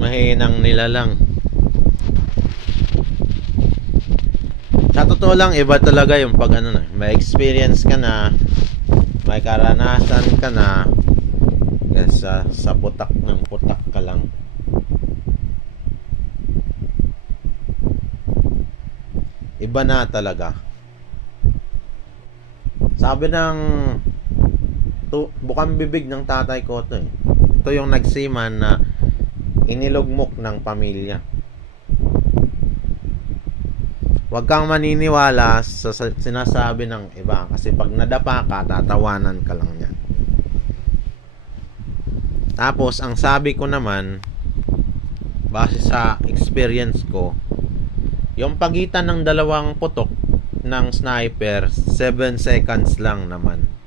mahinang nilalang. Sa totoo lang, iba talaga yung pag ano na, may experience ka na, may karanasan ka na, kesa sa putak ng putak ka lang. Iba na talaga. Sabi ng bukang bibig ng tatay ko to eh. Ito yung nagsiman na inilugmok ng pamilya. Huwag kang maniniwala sa sinasabi ng iba kasi pag nadapa ka, tatawanan ka lang yan. Tapos ang sabi ko naman, base sa experience ko, yung pagitan ng dalawang putok ng sniper 7 seconds lang naman.